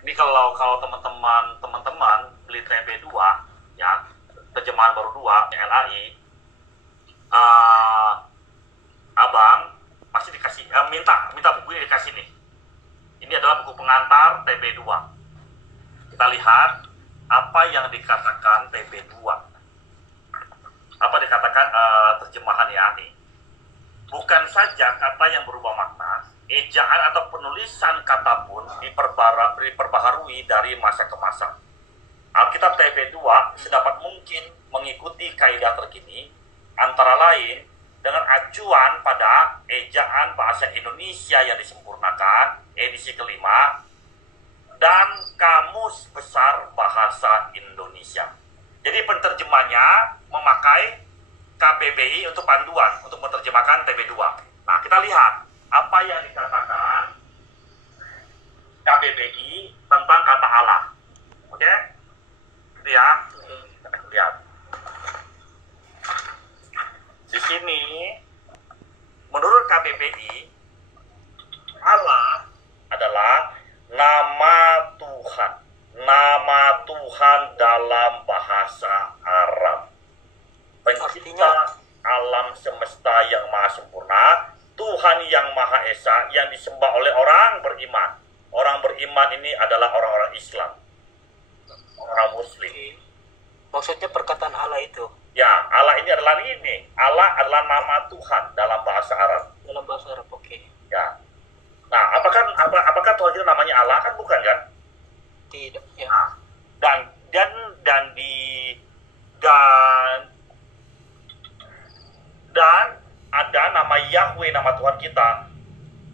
Ini kalau teman-teman beli TB2 ya, terjemahan baru 2 LAI, abang pasti dikasih minta buku ini dikasih nih. Ini adalah buku pengantar TB2. Kita lihat apa yang dikatakan TB2. Apa dikatakan terjemahan ya nih. Bukan saja kata yang berubah makna, ejaan atau penulisan kata pun diperbaharui dari masa ke masa. Alkitab TB2 sedapat mungkin mengikuti kaidah terkini, antara lain dengan acuan pada ejaan bahasa Indonesia yang disempurnakan, edisi kelima, dan Kamus Besar Bahasa Indonesia. Jadi penerjemahnya memakai KBBI untuk panduan, untuk menerjemahkan TB2. Nah, kita lihat apa yang dikatakan KBBI tentang kata Allah. Oke? Itu ya. Kita lihat. Di sini, menurut KBBI, Allah adalah nama Tuhan. Nama Tuhan dalam bahasa Arab. Pencipta alam semesta yang maha sempurna, Tuhan yang maha esa, yang disembah oleh orang beriman. Orang beriman ini adalah orang-orang Islam, orang Muslim. Maksudnya perkataan Allah itu? Ya, Allah ini adalah ini. Allah adalah nama Tuhan dalam bahasa Arab. Dalam bahasa Arab, oke. Ya. Nah, apakah Tuhan itu namanya Allah? Kan bukan kan? Tidak, ya. Nah, dan ada nama Yahweh, nama Tuhan kita,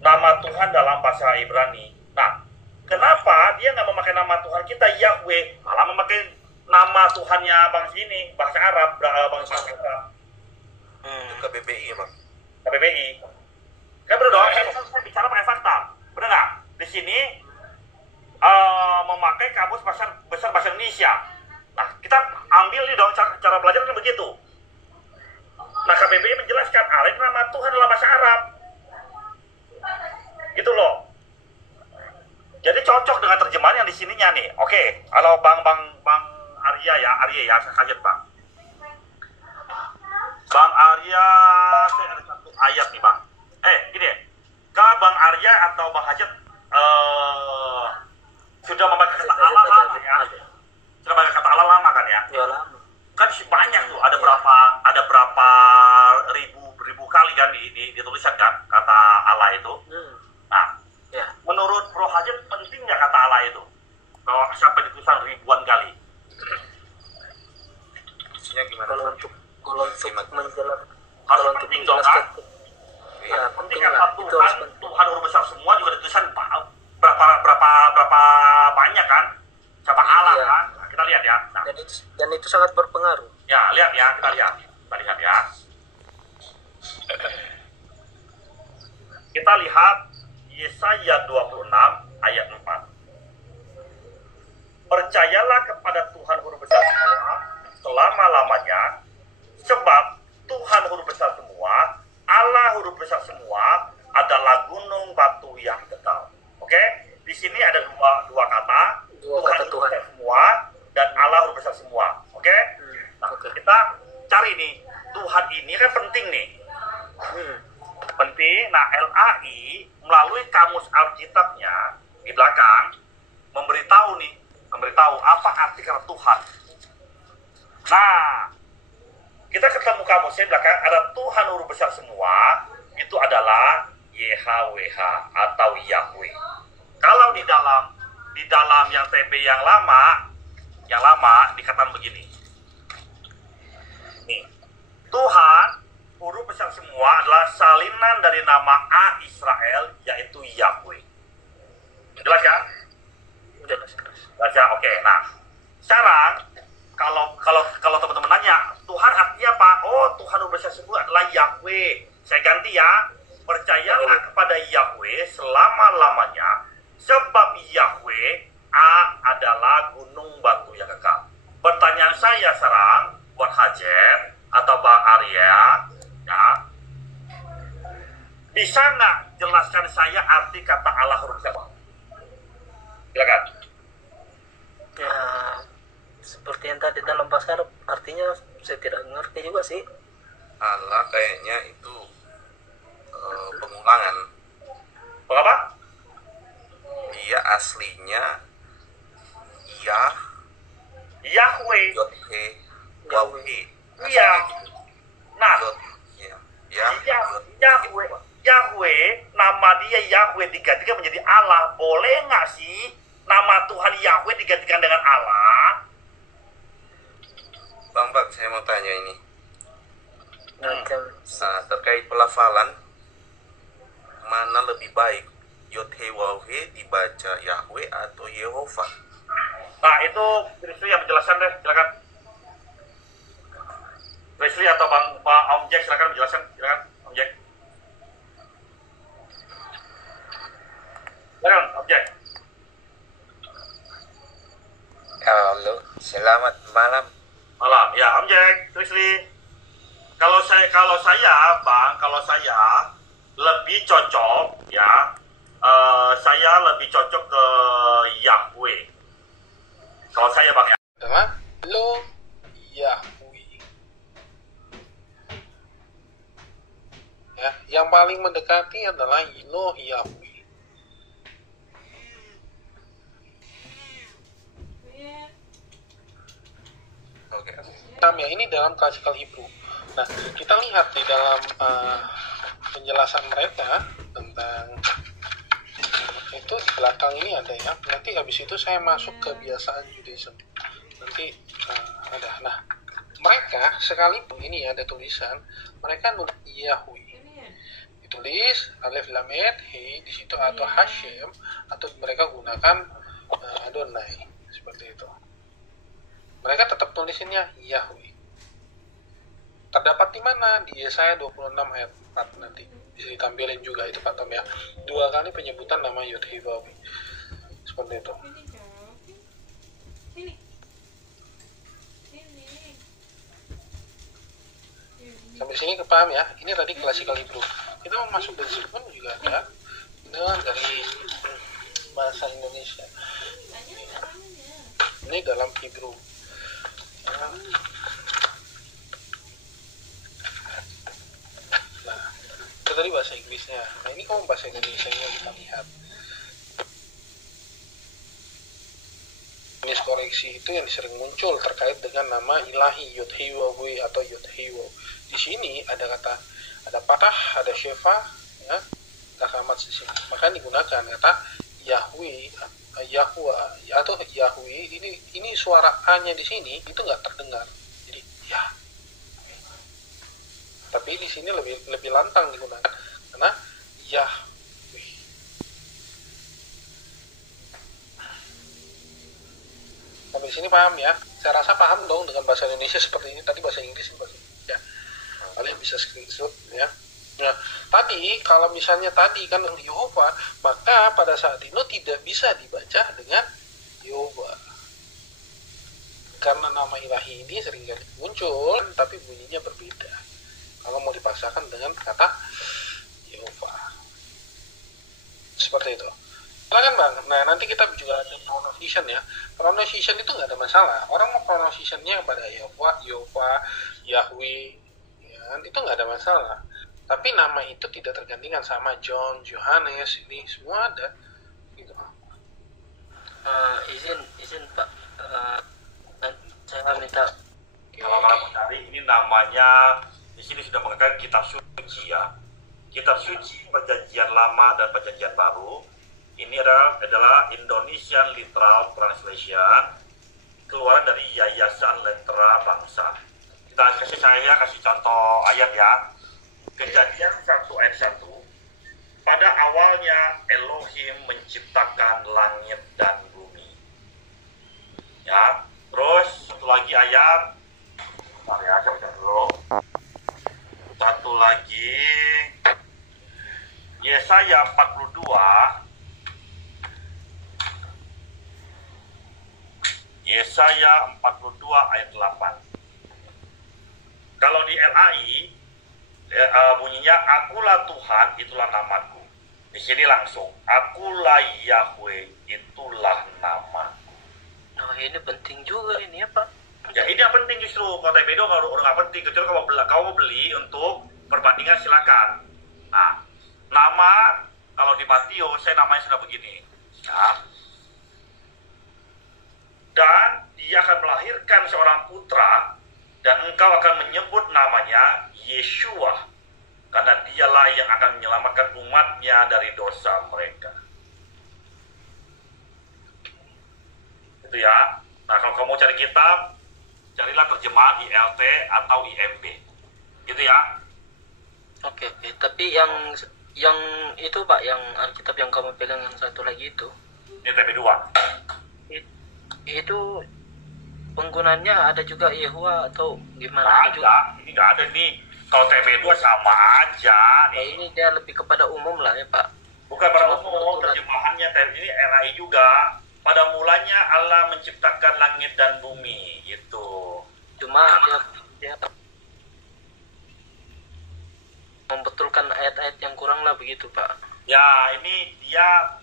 nama Tuhan dalam bahasa Ibrani. Nah, kenapa dia nggak memakai nama Tuhan kita Yahweh, malah memakai nama Tuhannya bangsa ini, bahasa Arab, bangsa Arab? KBBI ya, Bang. KBBI. Kan bener dong, saya bicara pakai fakta. Bener nggak? Di sini memakai kamus besar bahasa Indonesia. Nah, kita ambil nih dong cara belajar kan begitu. Nah, KBBI menjelaskan Allah itu nama Tuhan dalam bahasa Arab. Gitu loh. Jadi cocok dengan terjemahan yang di sininya nih. Oke, kalau Bang Arya ya, saya kaget Bang. Bang Arya, saya ada satu ayat nih Bang. Gini, kalau Bang Arya atau Bang Hajat sudah memakai kata Allah lama ya? Sudah memakai kata Allah lama kan ya? Ya, lama. Kan banyak tuh, ada berapa ribu kali kan dituliskan kan kata Allah itu. Nah, ya. Menurut Bro Hajat penting nggak kata Allah itu? Kalau sampai ditulisan ribuan kali. Maksudnya gimana? Kalau untuk menjelaskan, Harus penting dong kan? ya, Penting penting kata lah. Itu harus penting. Tuhan huruf besar semua juga ditulisan berapa banyak kan? Siapa Allah Iya. kan? Nah, kita lihat ya. Nah, Dan itu sangat berpengaruh. ya lihat ya, kita lihat ya. Kita lihat Yesaya 26 ayat 4. Percayalah kepada Tuhan huruf besar semua selama-lamanya, sebab Tuhan huruf besar semua, Allah huruf besar semua adalah gunung batu yang kekal. Oke? Di sini ada dua kata, Tuhan huruf besar semua dan Allah huruf besar semua. Oke? Nah, kita cari nih, Tuhan ini kan penting nih. Penting. Nah, LAI melalui kamus Alkitabnya di belakang memberitahu apa arti kata Tuhan. Nah, kita ketemu kamusnya di belakang ada Tuhan huruf besar semua, itu adalah YHWH atau Yahweh. Kalau di dalam yang TB yang lama dikatakan begini. Nih, Tuhan huruf besar semua adalah salinan dari nama A Israel, yaitu Yahweh. Jelas ya? Jelas ya? Oke. Nah, sekarang kalau teman-teman nanya, Tuhan artinya apa? Oh, Tuhan huruf besar semua adalah Yahweh. Saya ganti ya. Percayalah kepada Yahweh selama-lamanya, sebab Yahweh A adalah gunung batu yang kekal. Pertanyaan saya sekarang buat Hajer atau Bang Arya, ya, bisa nggak jelaskan saya arti kata Allah huruf besar? Silakan. Saya tidak ngerti juga sih. Allah kayaknya itu pengulangan. Apa? Dia aslinya Yah Yahweh. Yod-He Waw-He. Iya. Nah, Yod, ya. Yah, Yod, Yahweh, Yahweh, nama dia Yahweh digantikan menjadi Allah. Boleh nggak sih nama Tuhan Yahweh digantikan dengan Allah? Bang, saya mau tanya ini. Nah, Terkait pelafalan, mana lebih baik? Yod-He Waw-He dibaca Yahweh atau Yehova? Nah, itu Trisli yang menjelaskan deh, silakan. Trisli atau Pak Om Jack, silakan menjelaskan, silakan Om Jack. Silakan Om Jack. Halo, selamat malam. Malam, ya Om Jack, Trisli. Kalau saya, Bang, lebih cocok, ya, saya lebih cocok ke Yahweh. Kalau saya, Bang, ya. Adalah Lo Yahweh. Ya, yang paling mendekati adalah Lo Yahweh. Oke. Ya, ini dalam klasikal Hebrew. Nah, kita lihat di dalam penjelasan mereka tentang itu di belakang ini ada ya. Nanti habis itu saya masuk ke kebiasaan Judaism. Nanti ada. Nah, mereka sekalipun ini ada tulisan, mereka nulis Yahweh. Ditulis alif lam mim he di situ atau Hashem atau mereka gunakan Adonai seperti itu. Mereka tetap tulisinnya Yahweh. Terdapat di mana? Di Yesaya 26 ayat 4 nanti. Bisa ditampilin juga itu Pak Tom ya. 2 kali penyebutan nama Yod-He Waw-He. Seperti itu. Sampai sini kepaham ya. Ini tadi klasikal Hebrew. Kita mau masuk dari sini pun juga ada. Dengan dari bahasa Indonesia. Ini dalam Hebrew. Nah, itu tadi bahasa Inggrisnya. Nah, ini kalau bahasa Indonesia-nya kita lihat. Jenis koreksi itu yang sering muncul terkait dengan nama ilahi Yod-He Waw-He atau Yod-He Waw. Di sini ada kata, ada patah, ada shefa, ya, kakamat di sini. Maka digunakan kata Yahweh, Yahwa atau Yahweh. Ini suara A-nya di sini itu nggak terdengar. Jadi ya. Tapi di sini lebih lantang digunakan karena Yahweh. Sampai di sini paham ya? Saya rasa paham dong dengan bahasa Indonesia seperti ini. Tadi bahasa Inggris ya. Kalian bisa screenshot ya. Nah, tadi kalau misalnya tadi kan Yehova, maka pada saat itu tidak bisa dibaca dengan Yehova. Karena nama ilahi ini seringkali muncul, tapi bunyinya berbeda. Kalau mau dipaksakan dengan kata Yehova. Seperti itu. Silakan Bang. Nah, nanti kita juga ada pronunciation ya. Pronunciation itu nggak ada masalah. Orang mau pronunciation-nya kepada Yehova, Yahweh, ya, itu nggak ada masalah. Tapi nama itu tidak tergantikan sama John, Johannes, ini semua ada. Gitu. izin Pak. Saya minta. Kalau tadi ini namanya di sini sudah mengatakan kitab suci ya. Kitab suci Perjanjian Lama dan Perjanjian Baru. Ini adalah Indonesian Literal Translation, keluaran dari Yayasan Lentera Bangsa. Saya kasih contoh ayat ya. Kejadian 1 ayat 1. Pada awalnya Elohim menciptakan langit dan bumi. Ya. Terus satu lagi ayat. Bentar ya, saya baca dulu. Satu lagi. Yesaya 42. Yesaya 42 ayat 8. Kalau di LAI bunyinya akulah Tuhan, itulah namaku. Di sini langsung akulah Yahweh, itulah namaku. Nah, ini penting juga ini ya Pak. Ya ini yang penting. penting justru. Kalau TP2 kalau udah nggak penting, kecuali kalau mau beli untuk perbandingan silakan. Nah, nama kalau di Matio saya namanya sudah begini, ya. Dan dia akan melahirkan seorang putra, dan engkau akan menyebut namanya Yeshua, karena dialah yang akan menyelamatkan umatnya dari dosa mereka. Itu ya. Nah, kalau kamu cari kitab, carilah terjemahan ILT atau IMB. Gitu ya. Oke. Tapi yang itu Pak, yang Alkitab yang kamu pegang yang satu lagi itu. Ini TP2. Itu penggunanya ada juga Yehua atau gimana? Nggak Ada juga. ada. Ini nggak ada nih. Kalau TP2 sama aja Nah, nih. ini dia lebih kepada umum lah ya Pak. Bukan pada Cuma umum, kebetulan. terjemahannya ini RAI juga. Pada mulanya Allah menciptakan langit dan bumi, gitu. Cuma dia membetulkan ayat-ayat yang kurang lah begitu Pak. Ya, ini dia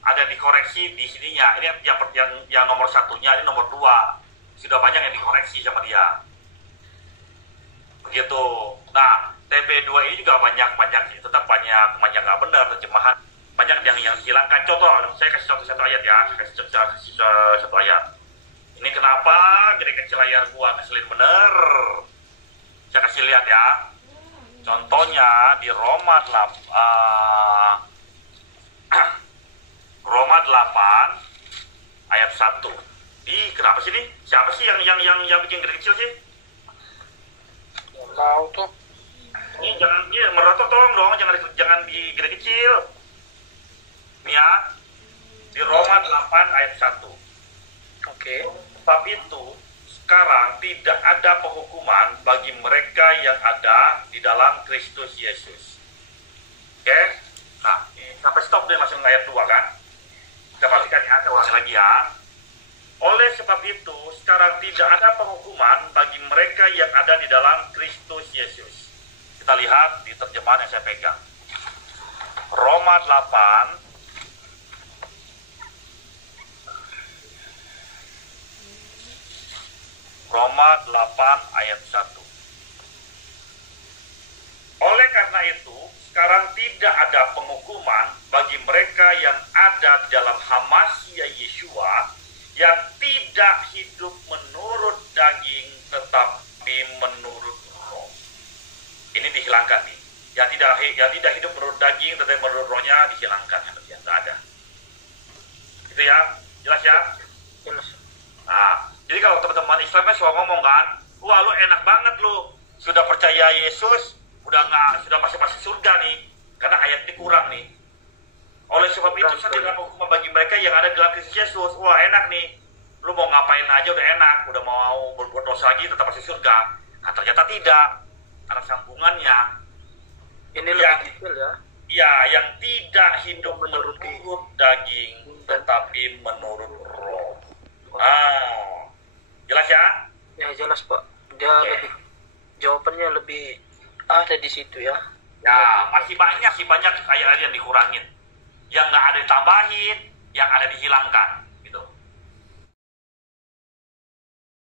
ada dikoreksi di sininya. Ini yang nomor satunya, ini nomor 2. Sudah banyak yang dikoreksi sama dia. Begitu. Nah, TB2 ini juga banyak sih, tetap banyak nggak benar terjemahan. Banyak yang dihilangkan. Contoh, saya kasih contoh satu ayat ya. Kasih satu ayat. Ini kenapa gede kecil layar gua ngeselin bener. Saya kasih lihat ya. Contohnya di Roma 8 ayat 1. Kenapa sih ini? Siapa sih yang bikin gede kecil sih? Tahu tuh. Ini moderator tolong dong, jangan di gede kecil. Ini ya, di Roma 8 ayat 1. Oke. Sebab itu, sekarang tidak ada penghukuman bagi mereka yang ada di dalam Kristus Yesus. Oke? Nah, sampai stop deh masuk ayat 2 kan? Kita pastikan ya, saya ulangi lagi ya. Oleh sebab itu, sekarang tidak ada penghukuman bagi mereka yang ada di dalam Kristus Yesus. Kita lihat di terjemahan yang saya pegang. Roma 8 ayat 1. Oleh karena itu, sekarang tidak ada penghukuman bagi mereka yang ada di dalam Hamasya Yeshua, yang tidak hidup menurut daging tetapi menurut roh. Ini dihilangkan nih. Yang tidak hidup menurut daging tetapi menurut rohnya dihilangkan. Ya, nggak ada. Gitu ya, jelas ya. Nah, jadi kalau teman-teman Islamnya suka ngomong kan, wah lu enak banget lu, sudah percaya Yesus, sudah masuk surga nih, karena ayat ini kurang nih. Oleh sebab itu saya tidak hukuman bagi mereka yang ada di dalam Kristus Yesus. Wah enak nih, lu mau ngapain aja udah enak, udah mau berbuat dosa lagi tetap masuk surga. Nah ternyata tidak, karena sambungannya. Ini lebih detail ya. Ya, yang tidak hidup menurut daging, tetapi menurut roh. Jelas ya? Ya jelas Pak. Dia lebih jawabannya lebih ada di situ ya. Ya, masih banyak ayat-ayat yang dikurangin. Yang nggak ada ditambahin, yang ada dihilangkan.